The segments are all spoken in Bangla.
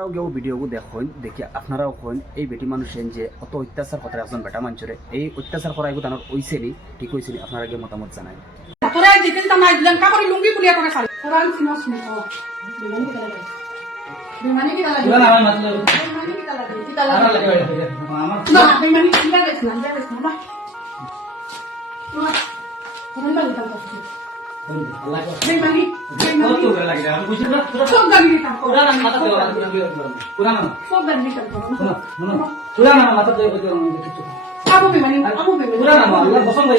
আপনারাও কেউ ভিডিওগু দেখুন দেখি আপনারাও কইন এই বেটি মানুষের যে অত অত্যাচার কথা একজন বেটা মানুষের এই অত্যাচার করা এগুলো তানোর হইছে নি ঠিক হইছে নি আপনারা গিয়ে মতামত জানাই। তোরা যেতে তামাই দিলাম কাপড় লুঙ্গি পুলিয়া করে সারি কোরআন সিনাস নি ও বেমানি কি লাগে পুরান আমার মাতলে বেমানি কি লাগে আমার লাগে আমার না বেমানি কি লাগে না বা কোরআন লাগে কাল করতে আল্লাহ কো বেমানি কত করে লাগে আমি বুঝি না সব দামি কাম পুরান আমার মাথা দেওয়া পুরান সব দামি কাম করো শুনো পুরান আমার মাথা দেওয়া কিছু আবু বেমানি পুরান আমার আল্লাহ কসম ভাই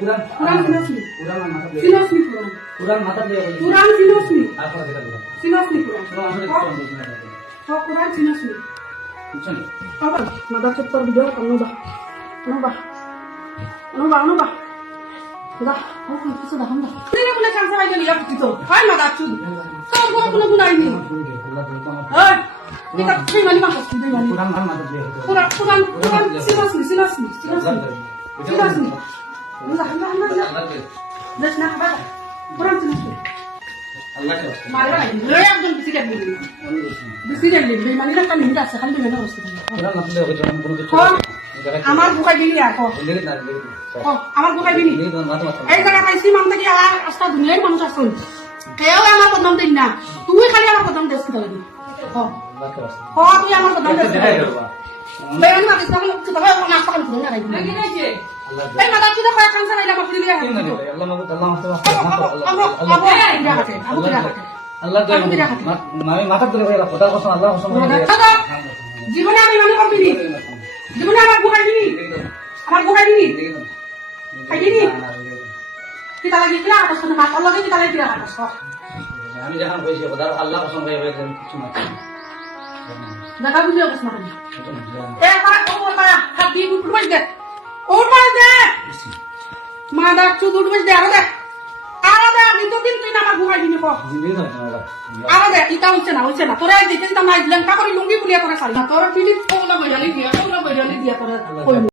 পুরান কোরআন সিনাস নি পুরান আমার মাথা দেওয়া সিনাস নি কোরআন পুরান মাথা দেওয়া কোরআন সিনাস নি আপনারা দেখা দিলাম সিনাস নি কোরআন শুনো আসলে কোরআন বুঝি না সব কোরআন সিনাস নি বুঝছেন বাবা মাদা চত্বর ভিডিও কানুবা অনুবা দা ও কিছু দা হামদা তুই না বলে চান্স পাইলি ইয়া কিছু হয় মাদা চুদ সব কোনো গুনাইনি আল্লাহ তো আমার হ্যাঁ এটা তুই মানি মাস তুই মানি পুরান আমার মাথা দেওয়া কোরআন সিনাস নি আল্লাহ দেখ না বাবা কোরআন সিনাস নি আল্লাহ কে মারবা রে একদম বিসি দেখবি বেমানি না কানি আছে খালি বেমানি হচ্ছে পুরান মাথা দেওয়া কিছু কোনো কিছু আমার বুকাই দিলি আর লেগে না লেগে আমার বুকাই দিলি লেগে মাথা মাথা এই জায়গা পাইছি মান থেকে আর আস্তা দুনিয়ার মানুষ আসুন কেউ আমার বদনাম দিন না তুই খালি আমার বদনাম দেশ কি লাগবি আল্লাহ কে তুই আমার বদনাম দেশ বেমানি মাতিস না বলে তুই ভাই না পাকাল করে না রাইবি এই মাথা তুই দেখা কাঁচা নাইলা বাপ দিলি আল্লাহ মাথা আল্লাহ আমি মাথা ধরে কথা কথা আল্লাহ জীবনে আমি মানে করবি জীবনে আমার বুকাই দিবি খাই দিবি কি তালা গিয়ে আকাশ করে মাথা লাগে কি তালা গিয়ে আকাশ আমি যখন হয়েছি কথা আল্লাহ পছন্দ হয়ে কিছু না দেখা বুঝে অবস্থা না এ পারা ও পারা হাতি উঠবাই দে উঠবাই দে মাদা চুদ উঠবাই দে আরো দে আমি তো দিন তুই না আমার বুকাই দিবি কো আরো দে ইটা হইছে না তোরা যেতে তামাই দিলাম কাপড় লুঙ্গি পুলিয়া করে সারি তোরা ফিলিপ ওগুলো বইরালি দিয়া তোরা বইরালি দিয়া করে কই